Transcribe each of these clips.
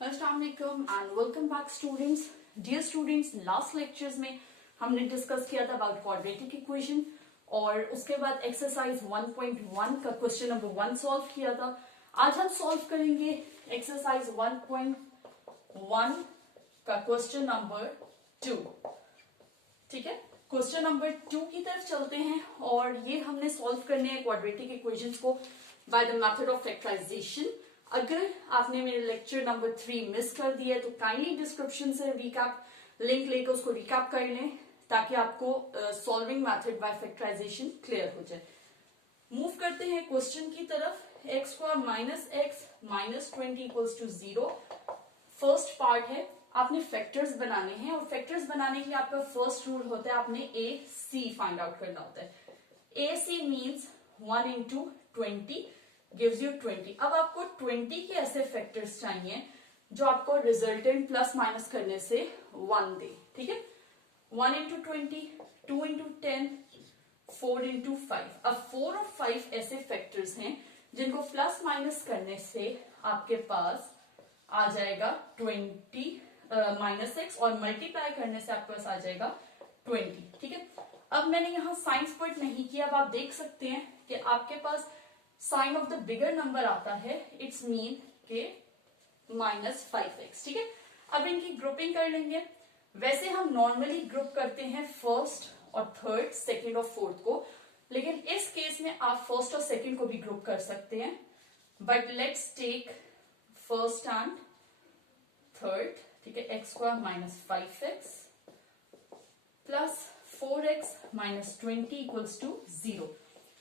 अस्सलाम वालेकुम and welcome back students. Dear students, last lectures में हमने डिस्कस किया था अबाउट क्वाड्रेटिक इक्वेशन और उसके बाद एक्सरसाइज 1.1 का क्वेश्चन नंबर 1 सॉल्व किया था। आज हम सॉल्व करेंगे एक्सरसाइज 1.1 का क्वेश्चन नंबर 2। ठीक है, क्वेश्चन नंबर 2 की तरफ चलते हैं और ये हमने सॉल्व करने हैं क्वाड्रेटिक इक्वेशंस को by the method of factorisation. अगर आपने मेरे लेक्चर नंबर 3 मिस कर दिया है तो काइंडली डिस्क्रिप्शन से रिकैप लिंक लेकर उसको रिकैप कर लें ताकि आपको solving method by factorisation clear हो जाए। मूव करते हैं क्वेश्चन की तरफ। X square minus x minus 20 equals to 0। First part है, आपने फैक्टर्स बनाने हैं और फैक्टर्स बनाने के लिए आपका फर्स्ट रूल होता है आपने ए सी फाइंड आउट करना होता है। A C means 1 into 20 gives you 20। अब आपको 20 के ऐसे फैक्टर्स चाहिए जो आपको रिजल्टेंट प्लस माइनस करने से 1 दे। ठीक है, 1 इंटू 20, 2 इंटू 10, 4 इंटू 5। अब 4 और 5 ऐसे फैक्टर्स हैं जिनको प्लस माइनस करने से आपके पास आ जाएगा 20 माइनस एक्स और मल्टीप्लाई करने से आपके पास आ जाएगा 20। ठीक है, अब मैंने यहाँ साइंस पुट नहीं किया। अब आप देख सकते हैं कि आपके पास sign of the bigger number आता है, इट्स मीन के -5x। ठीक है, अब इनकी ग्रुपिंग कर लेंगे। वैसे हम नॉर्मली ग्रुप करते हैं फर्स्ट और थर्ड, सेकंड और फोर्थ को, लेकिन इस केस में आप फर्स्ट और सेकंड को भी ग्रुप कर सकते हैं। But let's take first and third. ठीक है, x square minus 5x plus 4x minus 20 equals to 0।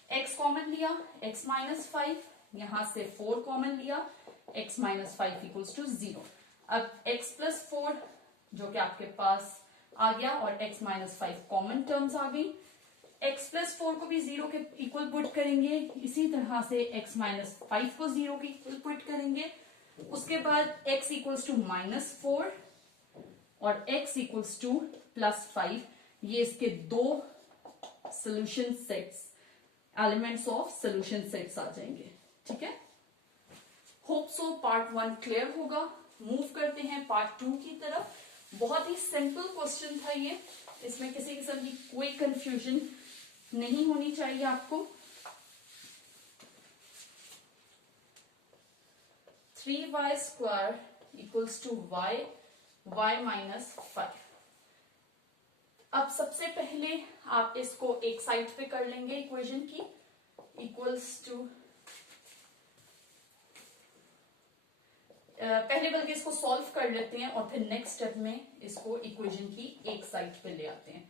x common लिया, x माइनस 5, यहां से 4 कॉमन लिया, x माइनस 5 इक्वल्स टू 0। अब x प्लस 4 जो कि आपके पास आ गया और x माइनस 5 कॉमन टर्म्स आ गई। x प्लस 4 को भी 0 के इक्वल पुट करेंगे, इसी तरह से x माइनस 5 को 0 के इक्वल पुट करेंगे। उसके बाद x इक्वल्स टू -4 और x इक्वल्स टू +5। ये इसके दो solution sets, elements of solution sets आ जाएंगे। ठीक है, होप सो पार्ट 1 क्लियर होगा। मूव करते हैं पार्ट 2 की तरफ। बहुत ही सिंपल क्वेश्चन था ये, इसमें किसी किस्म की कोई कंफ्यूजन नहीं होनी चाहिए आपको। 3y square equals to y minus 5। अब सबसे पहले आप इसको एक साइड पे कर लेंगे इक्वेशन की, इक्वल्स टू पहले बल्कि इसको सॉल्व कर लेते हैं और फिर नेक्स्ट स्टेप में इसको इक्वेशन की एक साइड पे ले आते हैं,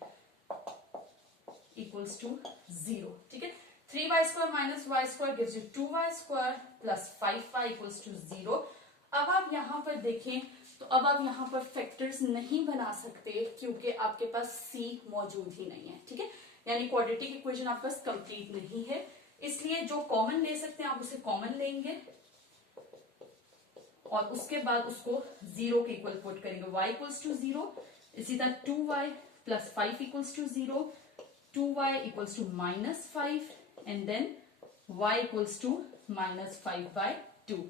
इक्वल्स टू 0। ठीक है, 3y square minus y square gives you 2y square plus 5y equals to 0। अब आप यहां पर देखें तो अब आप यहां पर फैक्टर्स नहीं बना सकते क्योंकि आपके पास c मौजूद ही नहीं है। ठीक है, यानी क्वाड्रेटिक इक्वेशन आपके पास कंप्लीट नहीं है, इसलिए जो कॉमन ले सकते हैं आप उसे कॉमन लेंगे और उसके बाद उसको 0 के इक्वल पुट करेंगे। y इक्वल्स टू 0, इसी तरह 2y plus 5 equals to 0, 2y equals to -5 and then y equals to -5/2।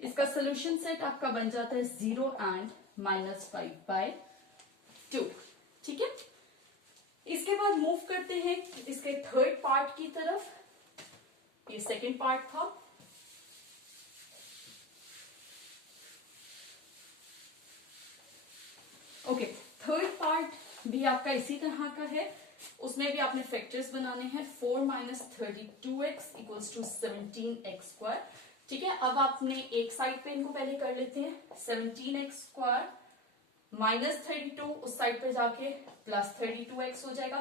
इसका सोल्यूशन सेट आपका बन जाता है 0 एंड -5/2। ठीक है, इसके बाद मूव करते हैं इसके थर्ड पार्ट की तरफ। ये सेकंड पार्ट था। ओके, थर्ड पार्ट भी आपका इसी तरह का है, उसमें भी आपने फैक्टर्स बनाने हैं। 4 minus 32x equals to 17x square. ठीक है, अब आपने एक साइड पे इनको पहले कर लेते हैं। 17x स्क्वायर माइनस 32 उस साइड पे जाके प्लस 32x हो जाएगा,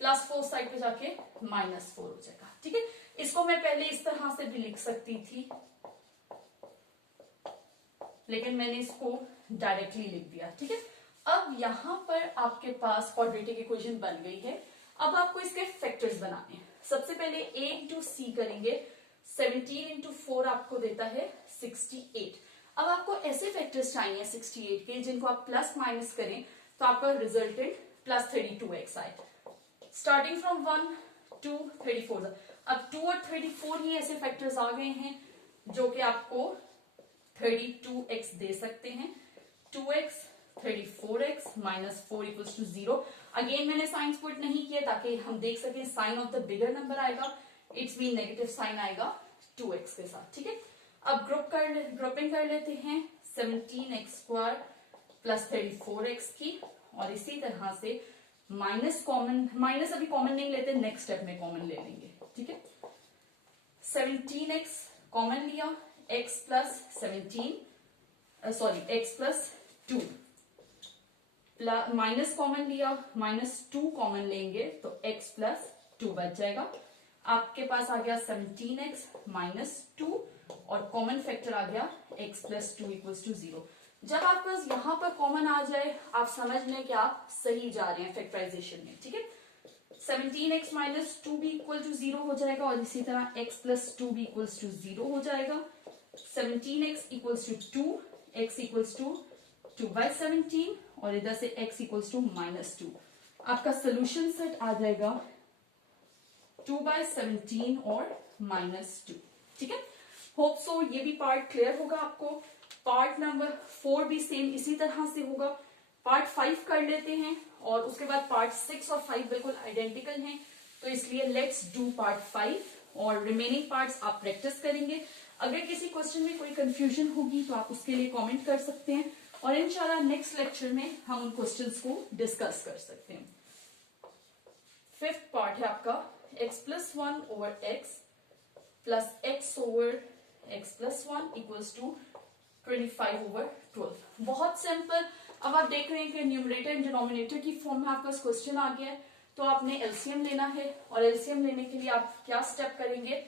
प्लस 4 साइड पे जाके -4 हो जाएगा। ठीक है, इसको मैं पहले इस तरह से भी लिख सकती थी लेकिन मैंने इसको डायरेक्टली लिख दिया। ठीक है, अब यहां पर आपके पास क्वाड्रेटिक इक्वेशन बन गई है। अब आपको इसके फैक्टर्स बनाने हैं। सबसे पहले a इंटू सी करेंगे। 17 इंटू 4 आपको देता है 68। अब आपको ऐसे फैक्टर्स चाहिए 68 के जिनको आप प्लस माइनस करें तो आपका रिजल्टेंट प्लस 32x आए। Starting from 1 2 34। अब 2 और 34 ही ऐसे फैक्टर्स आ गए हैं जो कि आपको 32x दे सकते हैं, 2x 34x minus 4 equals to 0। Again मैंने साइंस पुट नहीं किया ताकि हम देख सकें sign of the bigger number आएगा, इट्स मीन नेगेटिव साइन आएगा 2x के साथ, ठीक है। अब ग्रुपिंग कर लेते हैं 17x स्क्वायर प्लस 34x की, और इसी तरह से माइनस अभी कॉमन नहीं लेते, नेक्स्ट स्टेप में कॉमन ले लेंगे, ठीक है। 17x कॉमन लिया, x प्लस 2 माइनस कॉमन लिया, -2 कॉमन लेंगे तो x प्लस 2 बच जाएगा। आपके पास आ गया 17x -2 और कॉमन फैक्टर आ गया x प्लस 2 इक्वल्स टू 0। जब आपके पास यहां पर कॉमन आ जाए आप समझ लें कि आप सही जा रहे हैं फैक्टराइजेशन में, ठीक है। 17x -2 भी इक्वल टू 0 हो जाएगा और इसी तरह x प्लस 2 भी इक्वल्स टू 0 हो जाएगा। 17x equals to 2, x equals to 2/17 और इधर से x इक्वल्स टू -2। आपका सोल्यूशन सेट आ जाएगा 2/17 और -2, ठीक है। होप सो ये भी पार्ट क्लियर होगा आपको। पार्ट नंबर 4 भी सेम इसी तरह से होगा। पार्ट 5 कर लेते हैं और उसके बाद पार्ट 6 और 5 बिल्कुल आइडेंटिकल हैं, तो इसलिए लेट्स डू पार्ट 5 और रिमेनिंग पार्ट्स आप प्रैक्टिस करेंगे। अगर किसी क्वेश्चन में कोई कंफ्यूजन होगी तो आप उसके लिए कमेंट कर सकते हैं और इंशाल्लाह नेक्स्ट लेक्चर में हम उन क्वेश्चंस को डिस्कस कर सकते हैं। 5th पार्ट है आपका x plus 1 over x plus x over x plus 1 equals to 25 over 12। बहुत सिंपल। अब आप देख रहे हैं कि न्यूमरेटर एंड डिनोमिनेटर की फॉर्म में आपका क्वेश्चन आ गया है, तो आपने एलसीएम लेना है और एलसीएम लेने के लिए आप क्या स्टेप करेंगे,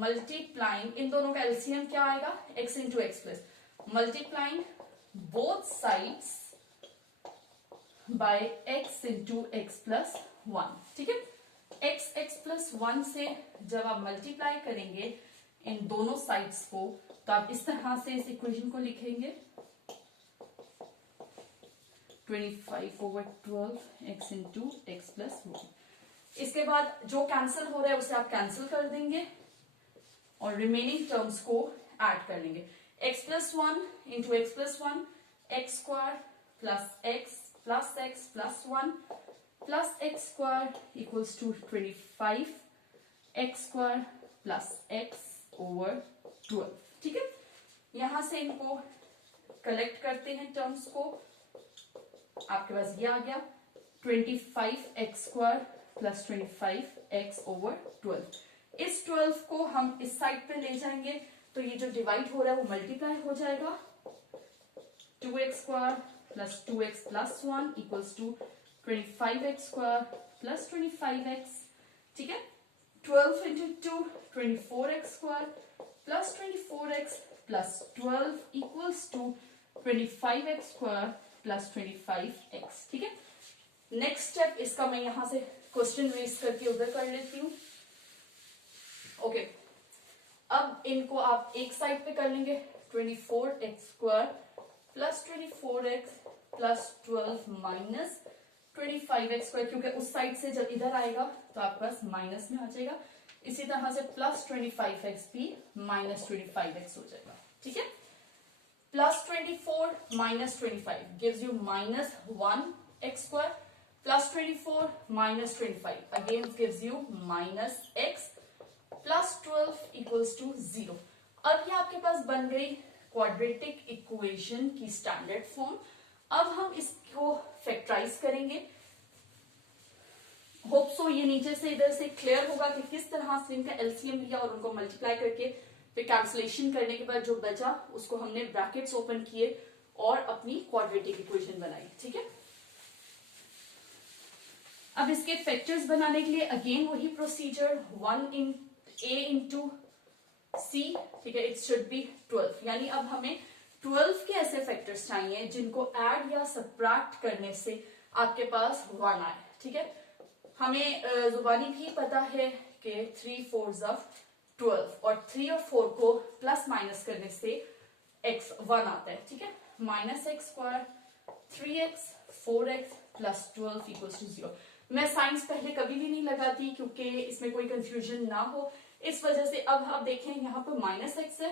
मल्टीप्लाइंग इन दोनों का एलसीएम क्या आएगा, x into x plus, multiplying both sides by x into x plus 1, ठीक है। x प्लस 1 से जब आप मल्टीप्लाई करेंगे इन दोनों साइड्स को तो आप इस तरह से इस इक्वेशन को लिखेंगे 25 over 12 x into x plus 1। इसके बाद जो कैंसिल हो रहा है उसे आप कैंसिल कर देंगे और रिमेनिंग टर्म्स को ऐड कर लेंगे। x plus 1 into x plus 1, x square plus x plus x plus 1 plus x square equals to 25 x square plus x over 12, ठीक है। यहां से इनको कलेक्ट करते हैं टर्म्स को, आपके पास ये आ गया 25x square plus 25x over 12। इस 12 को हम इस साइड पे ले जाएंगे तो ये जो डिवाइड हो रहा है वो मल्टीप्लाई हो जाएगा, 2x square plus 2x plus 1 equals to 25x square plus 25x, ठीक है। 12 into 2 24x square plus 24x plus 12 equals to 25x square plus 25x, ठीक है। नेक्स्ट स्टेप इसका मैं यहां से क्वेश्चन रेज करके उधर कर लेती हूँ। ओके, अब इनको आप एक साइड पे कर लेंगे 24x square plus 24x plus 12 minus 25x square, क्योंकि उस साइड से जब इधर आएगा तो आपके पास माइनस में आ जाएगा। इसी तरह से प्लस 25x भी माइनस 25x हो जाएगा, ठीक है। Plus 24 minus 25 gives you minus 1x square plus 24 minus 25 again gives you minus x plus 12 equals to 0। अब ये आपके पास बन गई क्वाड्रेटिक इक्वेशन की स्टैंडर्ड फॉर्म। अब हम इसको फैक्टराइज करेंगे। होप सो ये नीचे से इधर से क्लियर होगा कि किस तरह से इनका एलसीएम लिया और उनको मल्टीप्लाई करके फिर कैंसलेशन करने के बाद जो बचा उसको हमने ब्रैकेट्स ओपन किए और अपनी क्वाड्रेटिक इक्वेशन बनाई, ठीक है। अब इसके फैक्टर्स बनाने के लिए अगेन वही प्रोसीजर 1 इन a इंटू सी, ठीक है, इट शुड बी 12। यानी अब हमें 12 के ऐसे फैक्टर्स चाहिए जिनको ऐड या सब्ट्रैक्ट करने से आपके पास 1 आए, ठीक है। हमें जुबानी भी पता है कि 3 4s ऑफ 12 और 3 और 4 को प्लस माइनस करने से x 1 आता है, ठीक है। Minus x square 3x 4x plus 12 equals to 0। मैं साइंस पहले कभी भी नहीं लगाती क्योंकि इसमें कोई कंफ्यूजन ना हो, इस वजह से अब आप देखें यहाँ पर माइनस एक्स है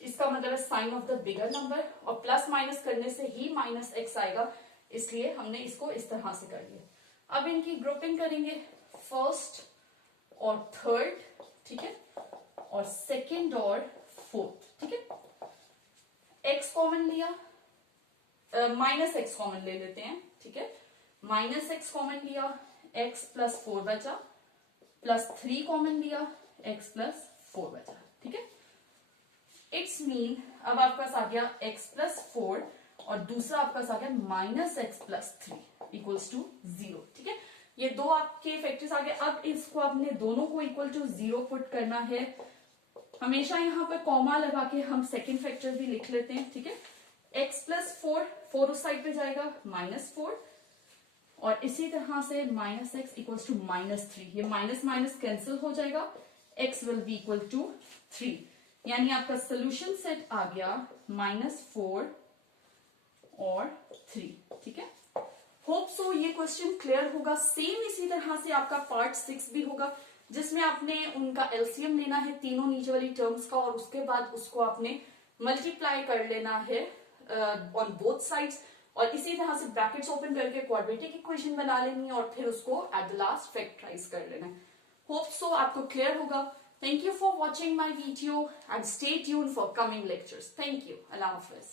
इसका मतलब है sign of the bigger number, और प्लस माइनस करने से ही माइनस एक्स आएगा, इसलिए हमने इसको इस तरह से कर लिया। अब इनकी ग्रुपिंग करेंगे, फर्स्ट और थर्ड, ठीक है, और सेकंड और फोर्थ, ठीक है। एक्स कॉमन लिया, माइनस एक्स कॉमन ले लेते हैं, ठीक है, माइनस एक्स कॉमन लिया, एक्स प्लस 4 बचा, प्लस 3 कॉमन लिया, एक्स प्लस 4 बचा, ठीक है। इट्स मीन अब आपके पास आ गया एक्स प्लस 4 और दूसरा आपके पास आ गया minus x plus 3 equals to 0, ठीक है। ये दो आपके फैक्टर्स आ गए। अब इसको आपने दोनों को इक्वल टू 0 पुट करना है। हमेशा यहाँ पर कॉमा लगा के हम सेकेंड फैक्टर भी लिख लेते हैं, ठीक है। एक्स प्लस 4 उस साइड पे जाएगा, -4, और इसी तरह से माइनस एक्स इक्वल्स टू -3, ये माइनस माइनस कैंसिल हो जाएगा, x will be equal to 3, यानी आपका सोल्यूशन सेट आ गया -4 और 3, ठीक है। होप सो ये क्वेश्चन क्लियर होगा। सेम इसी तरह से आपका पार्ट 6 भी होगा, जिसमें आपने उनका एलसीएम लेना है तीनों नीचे वाली टर्म्स का, और उसके बाद उसको आपने मल्टीप्लाई कर लेना है ऑन बोथ साइड्स, और इसी तरह से ब्रैकेट्स ओपन करके क्वाड्रेटिक इक्वेशन बना लेनी है, और फिर उसको एट द लास्ट फैक्टराइज कर लेना है। होप सो आपको क्लियर होगा। Thank you for watching my video and stay tuned for coming lectures. Thank you. Allah Hafiz.